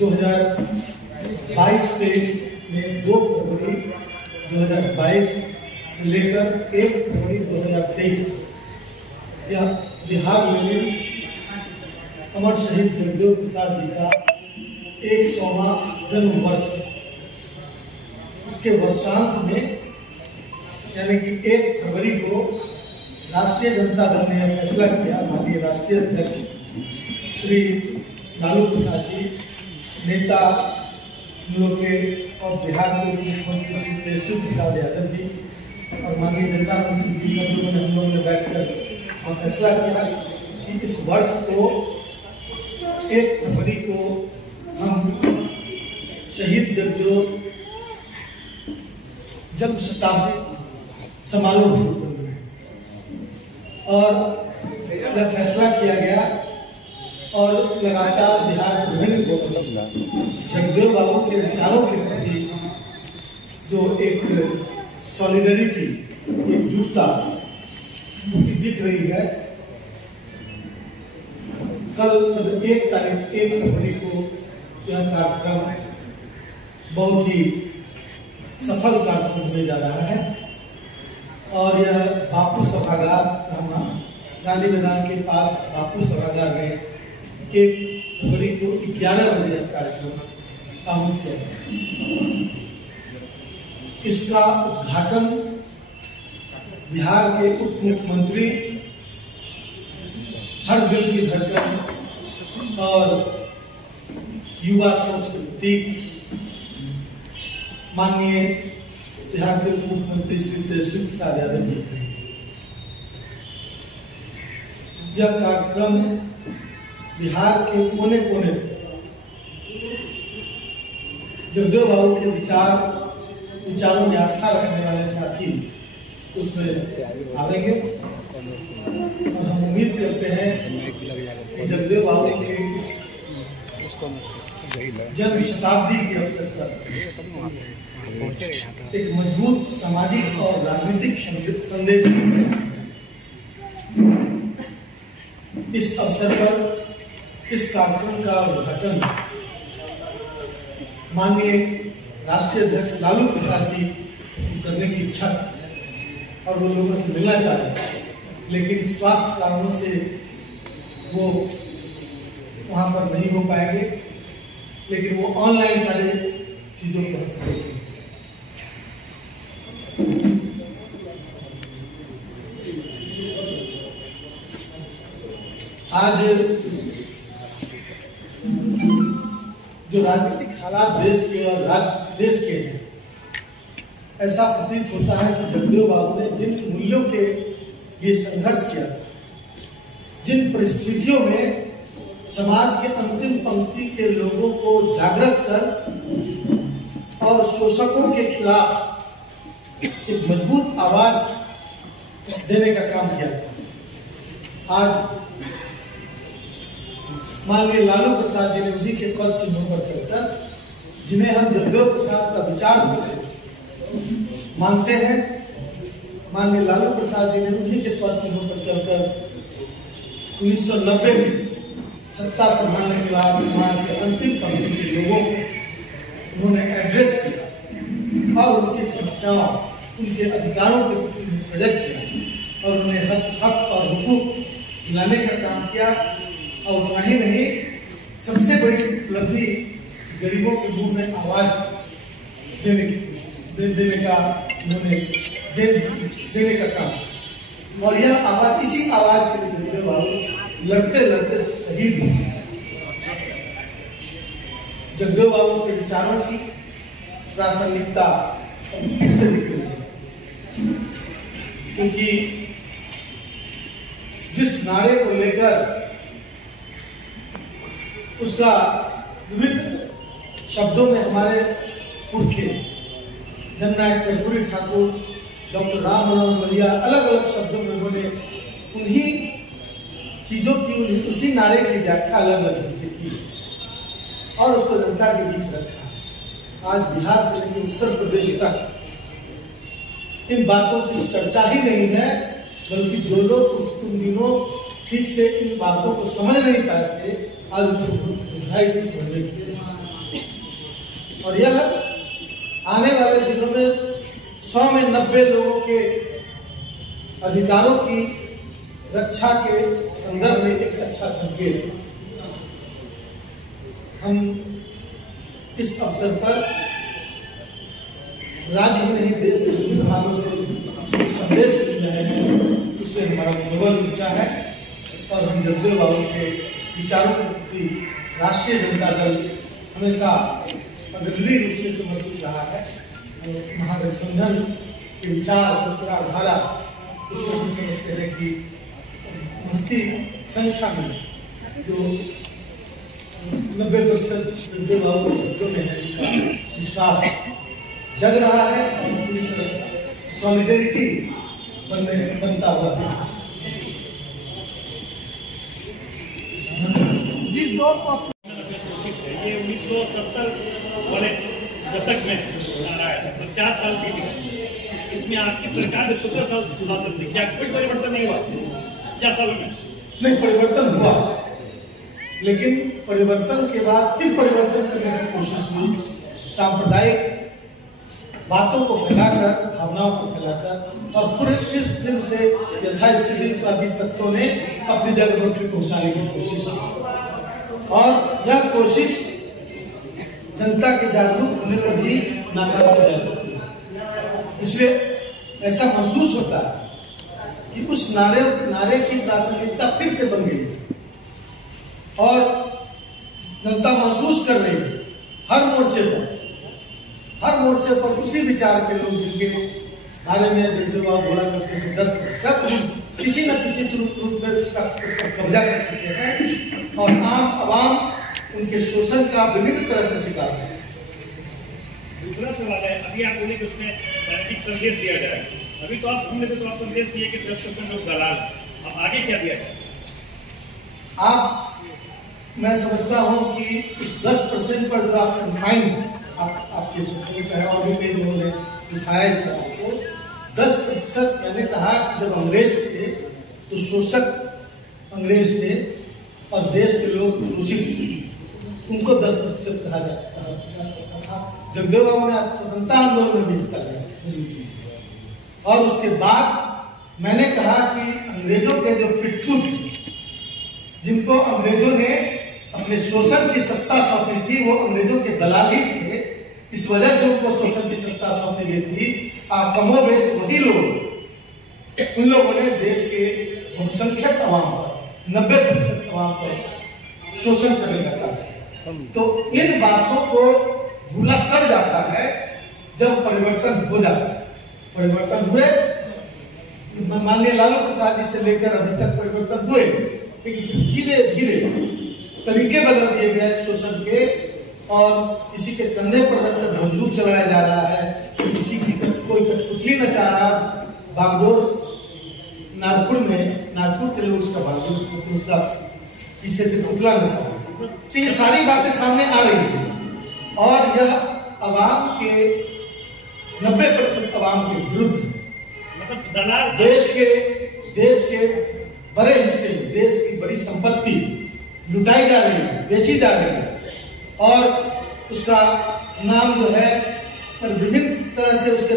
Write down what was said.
2022-23 में 2 फरवरी 2022 से लेकर 1 फरवरी 2023 यह बिहार में अमर शहीद जगदेव प्रसाद जी का 100वां जन्म वर्ष, उसके वर्षांत में यानी कि 1 फरवरी को राष्ट्रीय जनता दल ने यह फैसला किया, माननीय राष्ट्रीय अध्यक्ष श्री लालू प्रसाद जी, नेता हम लोग के और बिहार के मुख्यमंत्री श्री तेजस्वी प्रसाद यादव जी और माननीय नेता सिंह जी हम लोगों ने बैठकर फैसला किया कि इस वर्ष को 1 फरवरी को हम शहीद जगदेव जन्म शताब्दी समारोह के रूप में मनाएं और यह फैसला किया गया और लगातार बिहार के विभिन्न कोनों से जगदेव बाबू के विचारों के प्रति जो एक सॉलिडरिटी, एकजुटता दिख रही है। कल 1 फरवरी को यह कार्यक्रम बहुत ही सफल कार्यक्रम होने जा रहा है और यह बापू सभागार गांधी मैदान के पास बापू सभागार में 1 फरवरी को 11 बजे यह कार्यक्रम आहूत किया गया। इसका उद्घाटन बिहार के उप मुख्यमंत्री, हर दिल की धड़कन और युवा सोच के प्रतीक माननीय बिहार के उप मुख्यमंत्री श्री तेजस्वी प्रसाद यादव जी करेंगे। यह कार्यक्रम बिहार के कोने कोने से जगदेव बाबू के विचारों में आस्था रखने वाले साथी उसमें आवेंगे और हम उम्मीद करते हैं कि जगदेव बाबू के इस जन्म शताब्दी के अवसर पर एक मजबूत सामाजिक और राजनीतिक संदेश इस अवसर पर इस कार्यक्रम का उद्घाटन माननीय राष्ट्रीय अध्यक्ष लालू प्रसाद जी करने की इच्छा और वो लोगों से मिलना चाहते हैं, लेकिन स्वास्थ्य कारणों से वो वहां पर नहीं हो पाएंगे, लेकिन वो ऑनलाइन सारे चीजों को देखेंगे। आज जो राजनीतिक हालात देश के और देश के हैं, ऐसा प्रतीत होता है कि जगदेव बाबू ने जिन मूल्यों के लिए संघर्ष किया था, जिन परिस्थितियों में समाज के अंतिम पंक्ति के लोगों को जागृत कर और शोषकों के खिलाफ एक मजबूत आवाज देने का काम किया था, आज माननीय लालू प्रसाद जी ने उन्हीं के पद चिन्हों पर चलकर, जिन्हें हम जगदेव प्रसाद का विचार मानते हैं, माननीय लालू प्रसाद जी ने उन्हीं के पद चिन्हों पर चलकर 1990 में सत्ता संभालने के बाद समाज के अंतिम पंक्ति के लोगों को उन्होंने एड्रेस किया और उनकी समस्याओं, उनके अधिकारों के प्रति सजग किया और उन्हें हक और हुकूक दिलाने का काम किया। और उतना ही नहीं, सबसे बड़ी उपलब्धि गरीबों के मुंह में आवाज देने का काम, और यह आवाज, इसी आवाज के लिए जगदेव बाबू लड़ते लड़ते शहीद हुए। जगदेव बाबू के विचारों की प्रासंगिकता फिर से दिख रही है, क्योंकि जिस नारे को लेकर उसका विभिन्न शब्दों में हमारे पुरखे जननायक कर्पूरी ठाकुर, डॉक्टर राम मनोहर लोहिया अलग अलग शब्दों में उन्होंने उन्हीं चीजों की, उसी नारे की व्याख्या अलग अलग ढंग से की और उसको जनता के बीच रखा। आज बिहार से लेकर उत्तर प्रदेश तक इन बातों की चर्चा ही नहीं है, बल्कि जो लोग उन दिनों ठीक से इन बातों को समझ नहीं पाए थे, आज उसको गहराई से समझने की कोशिश। और यह आने वाले दिनों में 100 में 90 लोगों के अधिकारों की रक्षा के संदर्भ में एक अच्छा संकेत है। हम इस अवसर पर राज्य ही नहीं देश के विभिन्न भागों से संदेश मिल रहे हैं, उससे हमारा मनोबल ऊंचा है और हम जगदेव बाबू के विचारों के प्रति राष्ट्रीय जनता दल हमेशा अग्रणी रूप से समर्पित रहा है। महागठबंधन के विचारधारा उसको हम समझते हैं कि बढ़ती संख्या में जो 90% जगदेव बाबू के शब्दों में है, उनका विश्वास जग रहा है और पूरी तरह सॉलिडेरिटी बनता हुआ है। जिस दौर को ये 1970 वाले दशक में आया था, 50 साल की इसमें आपकी सरकार ने 17 साल शासन दी, क्या कोई परिवर्तन नहीं हुआ? क्या सालों में नहीं परिवर्तन हुआ, लेकिन परिवर्तन के बाद फिर परिवर्तन करने की कोशिश हुई। सांप्रदायिक बातों को फैलाकर, भावनाओं को फैलाकर और पूरे इस दिन से यथास्थितिवादी तत्वों ने अपनी जगह पर पहुंचाने की कोशिश की और यह कोशिश जनता के जागरूक होने पर ही नाकाम की जा सकती है। इसलिए ऐसा महसूस होता है कि उस नारे की प्रासंगिकता फिर से बन गई और जनता महसूस कर रही है हर मोर्चे पर उसी विचार के लोग जिनके बारे में जगदेव बाबू बोला करते हैं 10% किसी न किसी रूप में उसका कब्जा कर चुके हैं और आम आवाम उनके शोषण का विभिन्न तरह से शिकार है। दूसरा सवाल है, अभी आप बोले कि उसमें राजनीतिक संदेश दिया जाए, अभी तो आप हमने तो आप संदेश दिए कि 10% लोग दलाल, अब आगे क्या दिया जाए? मैं समझता हूं कि उस 10% पर जो आप कन्फाइंड आपके सोचने चाहे और भी कई लोगों ने उठाया इस सवाल को, 10% मैंने कहा कि जब अंग्रेज थे तो शोषक अंग्रेज थे और देश के लोग शोषित थे, उनको 10% कहा जाता था। जगदेव बाबू ने स्वतंत्रता आंदोलन में भी हिस्सा लिया और उसके बाद मैंने कहा कि अंग्रेजों के जो पिट्ठू थे, जिनको अंग्रेजों ने अपने शोषण की सत्ता सौंपी थी, वो अंग्रेजों के दलाल ही थे, इस वजह से उनको शोषण की सत्ता सौंपी गई थी। कमोबेश वही लोग, उन लोगों ने देश के बहुसंख्यक अवाम पर 90% अवाम पर शोषण करने का काम। तो इन बातों को भूला कब जाता है जब परिवर्तन हो जाता है। परिवर्तन हुए, माननीय लालू प्रसाद जी से लेकर अभी तक परिवर्तन हुए, लेकिन धीरे धीरे तरीके बदल दिए गए शोषण के और किसी के कंधे पर रखकर बंदूक चलाया जा रहा है, किसी की कोई कठपुतली नचा रहा। बागडोर नागपुर के लोग उसका पीछे से पुतला नचा रहा। तो ये सारी बातें सामने आ रही है और यह अवाम के 90% अवाम के विरुद्ध, मतलब दलाल देश के बड़े हिस्से, देश की बड़ी संपत्ति लुटाई जा रही है, बेची जा रही है और उसका नाम जो है विभिन्न तरह से उसके